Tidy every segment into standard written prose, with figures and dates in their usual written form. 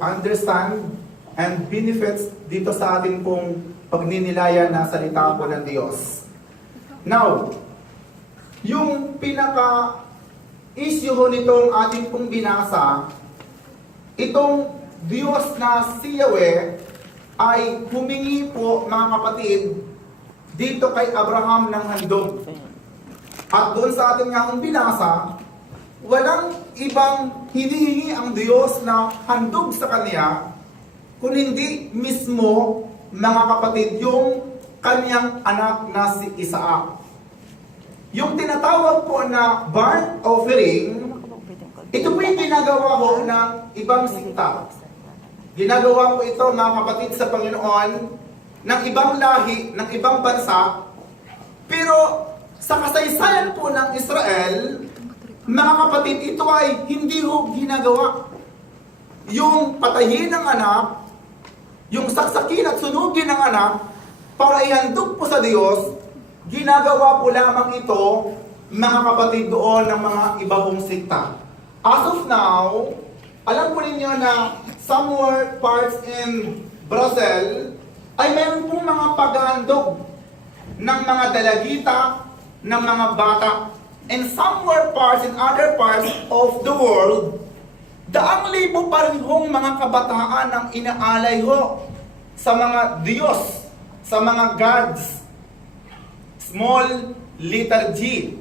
understand and benefits dito sa ating pong pagninilayan na salita po ng Diyos. Now, yung pinaka-issue ho nitong ating pong binasa, itong Diyos na si Yahweh ay humingi po, mga kapatid, dito kay Abraham ng handog. At doon sa ating nga binasa, walang ibang hinihingi ang Diyos na handog sa kanya, kung hindi mismo, mga kapatid, yung kanyang anak na si Isaac. Yung tinatawag po na burnt offering, ito po yung ginagawa ho ng ibang sikta. Ginagawa po ito, mga kapatid, sa Panginoon, ng ibang lahi, ng ibang bansa. Pero sa kasaysayan po ng Israel, mga kapatid, ito ay hindi ho ginagawa. Yung patayin ng anak, yung saksakin at sunugin ng anak, para ihandog po sa Diyos, ginagawa po lamang ito, mga kapatid, doon ng mga ibang sikta. As of now, alam po ninyo na somewhere parts in Brazil, ay meron pong mga paghahandog ng mga dalagita, ng mga bata. And somewhere parts in other parts of the world, daang libo pa rin hong mga kabataan ang inaalay ho sa mga Diyos, sa mga gods, small letter G.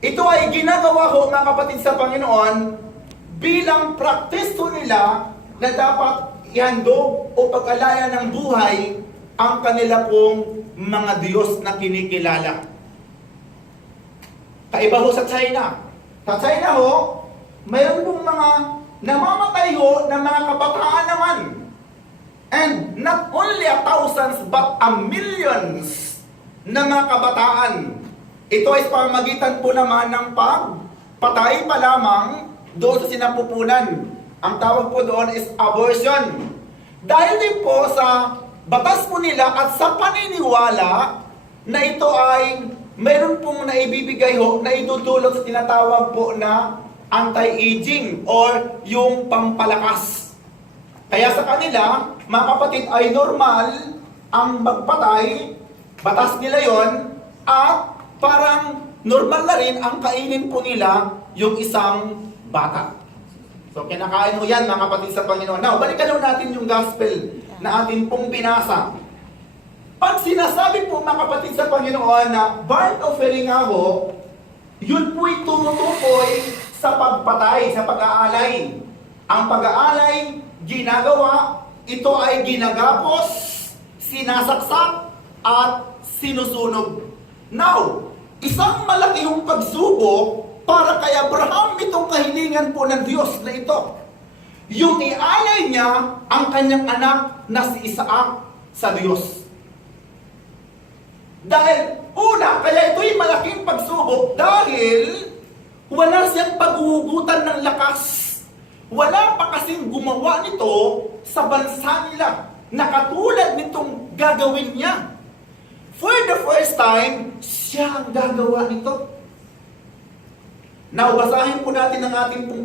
Ito ay ginagawa ho, mga kapatid, sa Panginoon bilang praktiso nila na dapat ihandog o pag-alaya ng buhay ang kanila pong mga Diyos na kinikilala. Kaiba ho sa China. Sa China ho, mayroon pong mga namamatay ho ng mga kabataan naman. And not only thousands but millions na mga kabataan. Ito ay pamamagitan po naman ng pagpatay pa lamang doon sa sinapupunan. Ang tawag po doon is abortion. Dahil din po sa batas po nila at sa paniniwala na ito ay mayroon pong naibibigay ho na idudulot sa tinatawag po na anti-aging or yung pampalakas. Kaya sa kanila, mga kapatid, ay normal ang magpatay, batas nila yon, at parang normal na rin ang kainin po nila yung isang bata. So kinakain ho yan, mga kapatid, sa Panginoon. Now, balikan ho natin yung gospel na atin pong binasa. Pag sinasabi po, mga kapatid, sa Panginoon na burnt offering nga ho, yun po'y tumutukoy sa pagpatay, sa pag-aalay. Ang pag-aalay, ginagawa, ito ay ginagapos, sinasaksak, at sinusunog. Now, isang malakihong pagsubok para kay Abraham itong kahilingan po ng Diyos na ito. Yung ialay niya ang kanyang anak na si Isaac sa Diyos. Dahil, una, kaya ito'y malaking pagsubok dahil wala siyang paghuhugutan ng lakas. Wala pa kasing gumawa nito sa bansa nila na katulad nitong gagawin niya. For the first time, siya ang gagawa nito. Now, basahin po natin ang ating pong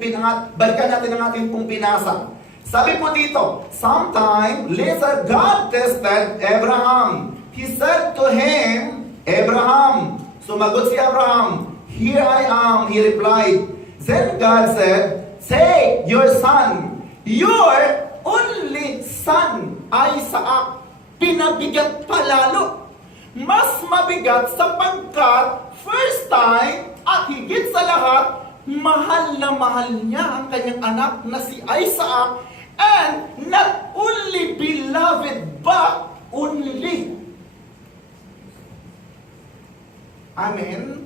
balikan natin ang ating pong binasa. Sabi po dito, sometime later God tested Abraham. He said to him, Abraham. Sumagot si Abraham, here I am, he replied. Then God said, take your son, your only son, Isaac. Pinabigat pa lalo. Mas mabigat sapagkat first time at higit sa lahat, mahal na mahal niya ang kanyang anak na si Isaac, and not only beloved but only. Amen?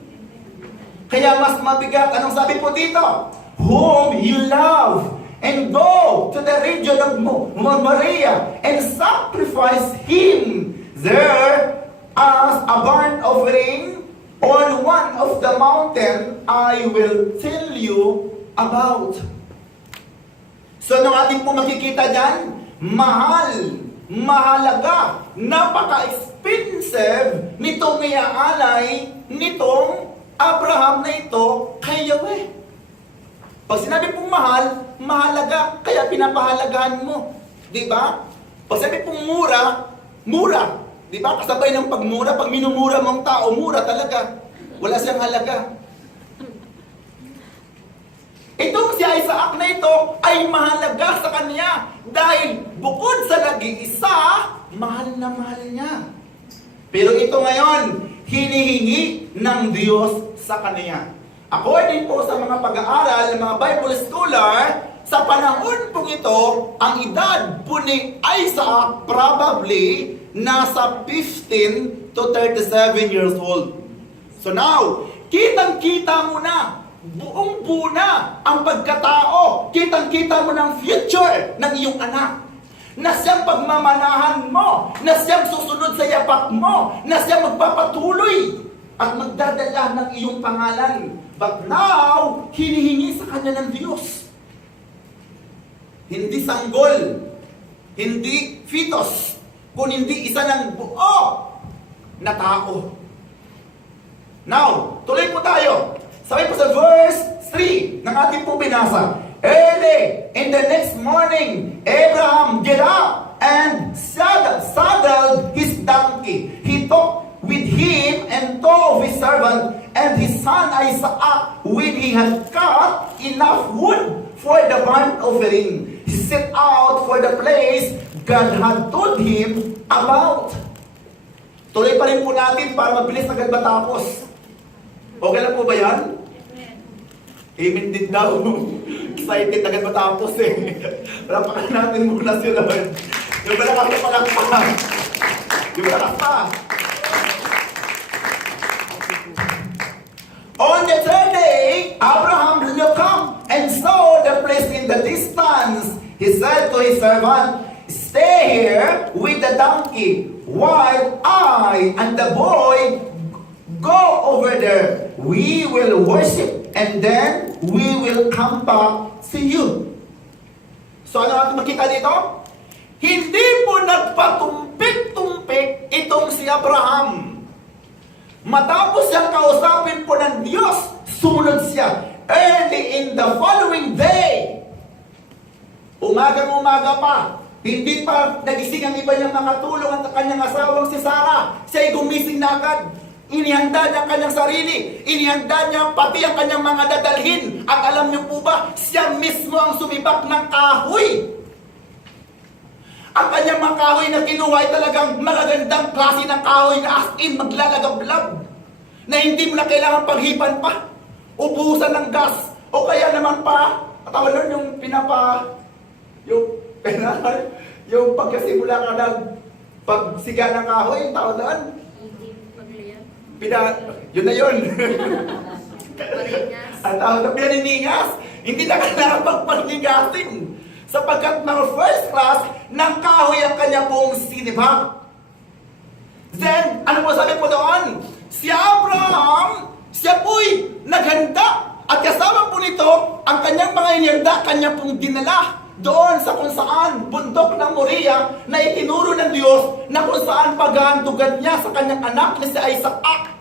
Kaya mas mabigat, anong sabi po dito? Whom you love, and go to the region of Moriah and sacrifice him there as a burnt offering on one of the mountain I will tell you about. So, nung ating po makikita dyan, mahal, mahalaga, napaka-expensive nitong iaalay nitong Abraham na ito kay Yahweh. Pag sinabi pong mahal, mahalaga, kaya pinapahalagahan mo. Di ba? Pag sabi pong mura, mura. Di ba? Kasabay ng pagmura, pag minumura mong tao, mura talaga. Wala siyang halaga. Itong si Isaac na ito ay mahalaga sa kanya dahil bukod sa nag-iisa, mahal na mahal niya. Pero ito ngayon, hinihingi ng Diyos sa kanya. According po sa mga pag-aaral ng mga Bible scholar, sa panahon pong ito, ang edad po ni Isaac probably nasa 15 to 37 years old. So now, kitang-kita mo na, buong-buo na ang pagkatao. Kitang-kita mo ng future ng iyong anak. Na siyang pagmamanahan mo, na siyang susunod sa yapak mo, na siyang magpapatuloy at magdadala ng iyong pangalan. But now, hinihingi sa kanya ng Diyos. Hindi sanggol, hindi fetus, kung hindi isa ng buo na tao. Now, tuloy po tayo. Sabi po sa verse 3 ng ating po binasa. Early in the next morning, Abraham get up and saddled his donkey. He took with him and two of his servants and his son Isaac, when he had cut enough wood for the burnt offering. He set out for the place God had told him about. Tuloy pa rin po natin para mabilis agad matapos. Okay lang po ba yan? Amen din daw. Excited agad matapos eh. Rapakan natin muna si Lord. Yung malakas pa lang pa. Yung malakas pa. On the third day, Abraham looked up and saw the place in the distance. He said to his servant, "Stay here with the donkey, while I and the boy go over there. We will worship, and then we will come back to you." So ano natin makita dito? Hindi po nagpatumpik-tumpik itong si Abraham. Matapos siyang kausapin po ng Diyos, sumunod siya. Early in the following day, umagang-umaga pa, hindi pa nagising ang iba niyang mga tulong at kanyang asawang si Sarah. Siya'y gumising na agad. Inihanda niya ang kanyang sarili. Inihanda niya pati ang kanyang mga dadalhin. At alam niyo po ba, siya mismo ang sumibak ng kahoy. Ang kanyang mga kahoy na kinuha ay talagang magagandang klase ng kahoy na as in maglalagablab. Na hindi mo na kailangan paghipan pa. Ubusan ng gas. O kaya naman pa, tawag nun yung yung pagkasimula ka ng pagsiga ng kahoy, yung tawag doon. Yun na yun. Ang tawag na pinaniningas. Hindi na kailangan pagpanigasin. Sapagkat mga first class ng kahoy ang kanya pong sinibak. Then, ano po sabi po doon? Si Abraham, siya po'y naghanda. At kasama po nito, ang kanyang mga inihanda, kanya pong dinala doon sa kung saan bundok ng Moriah na itinuro ng Diyos na kung saan paghahandugan niya sa kanyang anak na si Isaac.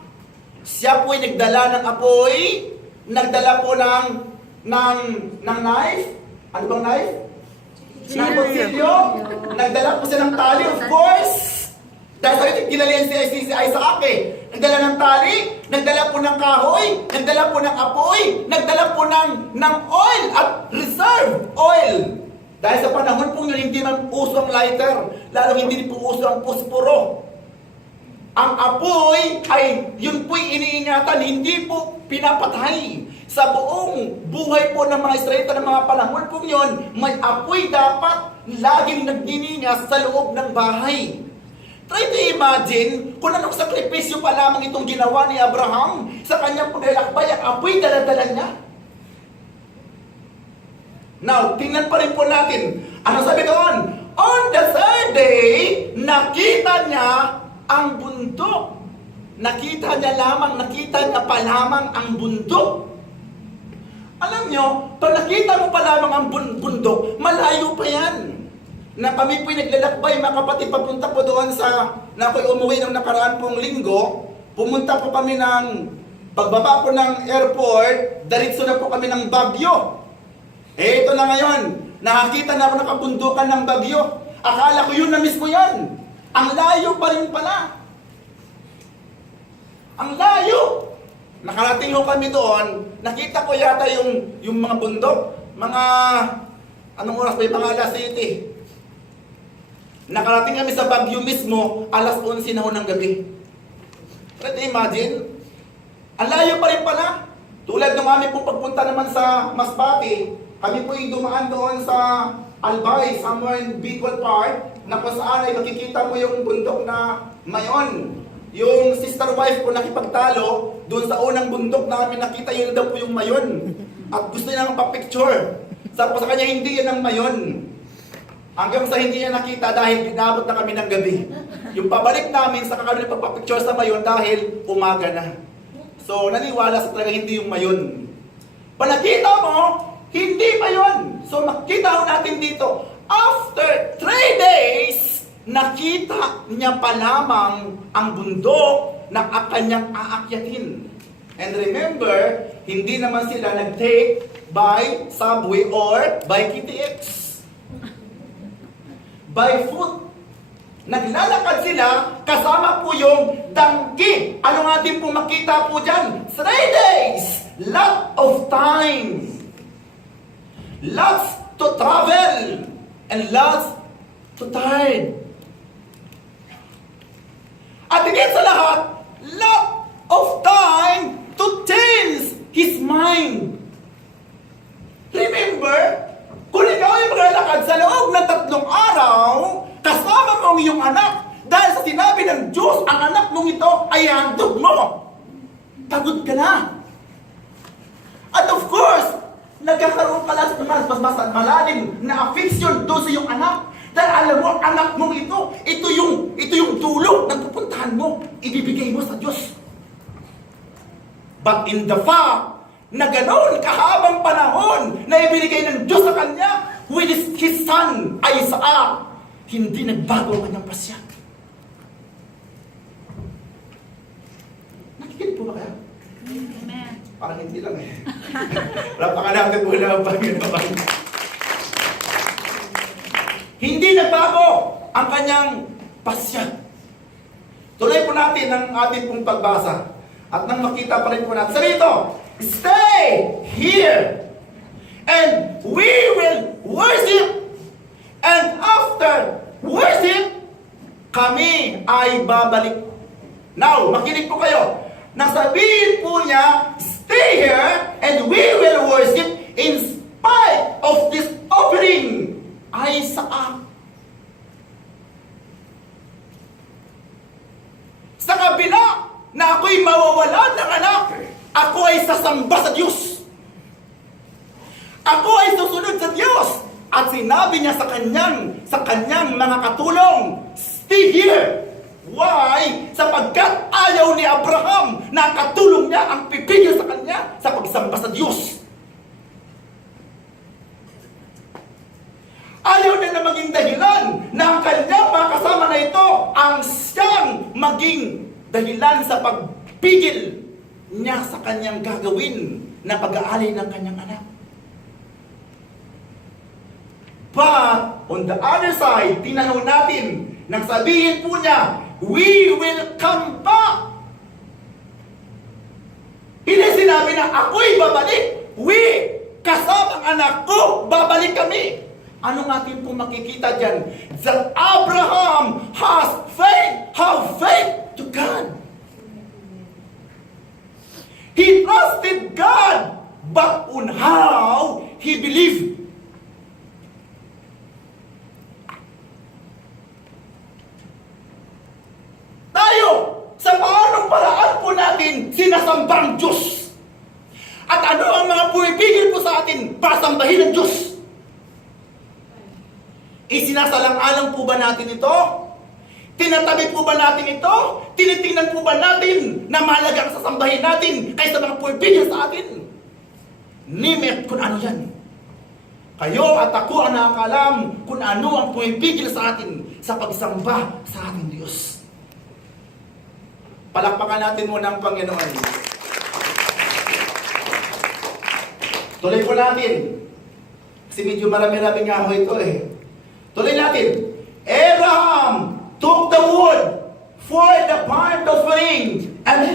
Siya po'y nagdala ng apoy, nagdala po ng knife. Ano bang knife? Ng kutsilyo. Nagdala po siya ng tali, of course. Dahil sa ito, kinalihan si Isaac eh. Nagdala ng tali, nagdala po ng kahoy, nagdala po ng apoy, nagdala po ng oil at reserve oil. Dahil sa panahon po yun, hindi man uso ang lighter, lalo hindi po uso ang pusporo. Ang apoy ay yun po'y iniingatan, hindi po pinapatay. Sa buong buhay po ng mga Israelita ng mga panahon po yun, may apoy dapat laging nagniningas sa loob ng bahay. Try to imagine kung anong sakripisyo pa lamang itong ginawa ni Abraham sa kanyang paglalakbay, ang apoy dala-dala niya. Now, tingnan pa rin po natin. Ano sabi doon? On the third day, nakita niya ang bundok. Nakita niya pa lamang ang bundok. Alam nyo, pag nakita mo pa lamang ang bundok, malayo pa yan. Na kami po'y naglalakbay, mga kapatid, papunta po doon na ako'y umuwi ng nakaraan pong linggo, pumunta po kami pagbaba po ng airport, diretso na po kami ng Baguio. Eh, ito na ngayon. Nakakita na ako ng kabundukan ng bagyo. Akala ko yun na mismo yan. Ang layo pa rin pala. Ang layo. Nakarating ho kami doon. Nakita ko yata yung mga bundok. Mga, anong oras ba yung mga alas 7. Nakarating kami sa Baguio mismo, alas 11 na ho ng gabi. Pwede imagine? Ang layo pa rin pala. Tulad ng aming pong pagpunta naman sa Masbate, kami po yung dumaan doon sa Albay, somewhere in Bicol Park, na kung saan ay makikita mo yung bundok na Mayon. Yung sister wife ko nakipagtalo, doon sa unang bundok namin nakita yun daw po yung Mayon. At gusto niya ng pa-picture. Sabi ko sa kanya, hindi yan ang Mayon. Hanggang sa hindi niya nakita dahil ginabot na kami ng gabi. Yung pabalik namin sa kami pagpa-picture sa Mayon dahil umaga na. So, naniwala sa talaga hindi yung Mayon. Panakita mo, hindi Mayon. So, makita ho natin dito, after 3 days, nakita niya pa lamang ang bundok na kanyang aakyatin. And remember, hindi naman sila nag-take by subway or by KTX. By foot. Naglalakad sila, kasama po yung dangki. Ano nga din po makita po dyan? 3 days! Lot of time. Lots to travel. And lots to tired. At higit sa lahat, lot of time to change his mind. Remember, kung ikaw ay maglalakad sa loob ng 3 araw, kasama mo ang iyong anak, dahil sa sinabi ng Diyos, ang anak mong ito ay handog mo. Pagod ka na. At of course, nagkakaroon ka lang mas malalim na affection doon sa iyong anak. Dahil alam mo, ang anak mong ito yung dulo ng pupuntahan mo, ibibigay mo sa Diyos. But in the fact, na ganoon kahabang panahon na ibinigay ng Diyos sa kanya with his son, Isaac, hindi nagbago ang kanyang pasya. Nakikinig po ba kaya? Amen. Parang hindi lang eh. Wala pa ka natin po na pag-inaman. Hindi nagbago ang kanyang pasya. Tuloy po natin ang ating pong pagbasa. At nang makita pa rin po natin. Sabi ito, stay here and we will worship, and after worship kami ay babalik. Now, makinig po kayo. Nasabihin po niya, stay here and we will worship in spite of this offering. Ay saan? Sa kabila na ako'y mawawalan ng anak, ako ay sasamba sa Diyos. Ako ay susunod sa Diyos. At sinabi niya sa kanyang mga katulong, stay here. Why? Sapagkat ayaw ni Abraham na katulong niya ang pipigil sa kanya sa pagsamba sa Diyos. Ayaw niya na maging dahilan na ang kanyang mga kasama na ito ang siyang maging dahilan sa pagpigil niya sa kanyang gagawin na pag-aalay ng kanyang anak. But, on the other side, tinanong natin, nang sabihin po niya, we will come back. Hindi sinabi na ako'y babalik. We, kasamang anak ko, babalik kami. Ano natin po makikita dyan? That Abraham has faith. Have faith to God. He trusted God, but on how he believed. Tayo, sa paanong paraan po natin sinasamba ang Diyos? At ano ang mga pumipigil po sa atin para sambahin ang Diyos? Isinasalang-alang po ba natin ito? Tinatabi po ba natin ito? Tinitingnan po ba natin na mahalaga ang sasambahin natin kaysa mga pumipigil sa atin? Nimit kung ano yan. Kayo at ako ang nakakalam kung ano ang pumipigil sa atin sa pagsamba sa ating Diyos. Palakpakan natin muna ang Panginoon. Tuloy po natin. Kasi medyo marami-rami nga ho ito eh. Tuloy natin. Abraham took the wood for the burnt offering and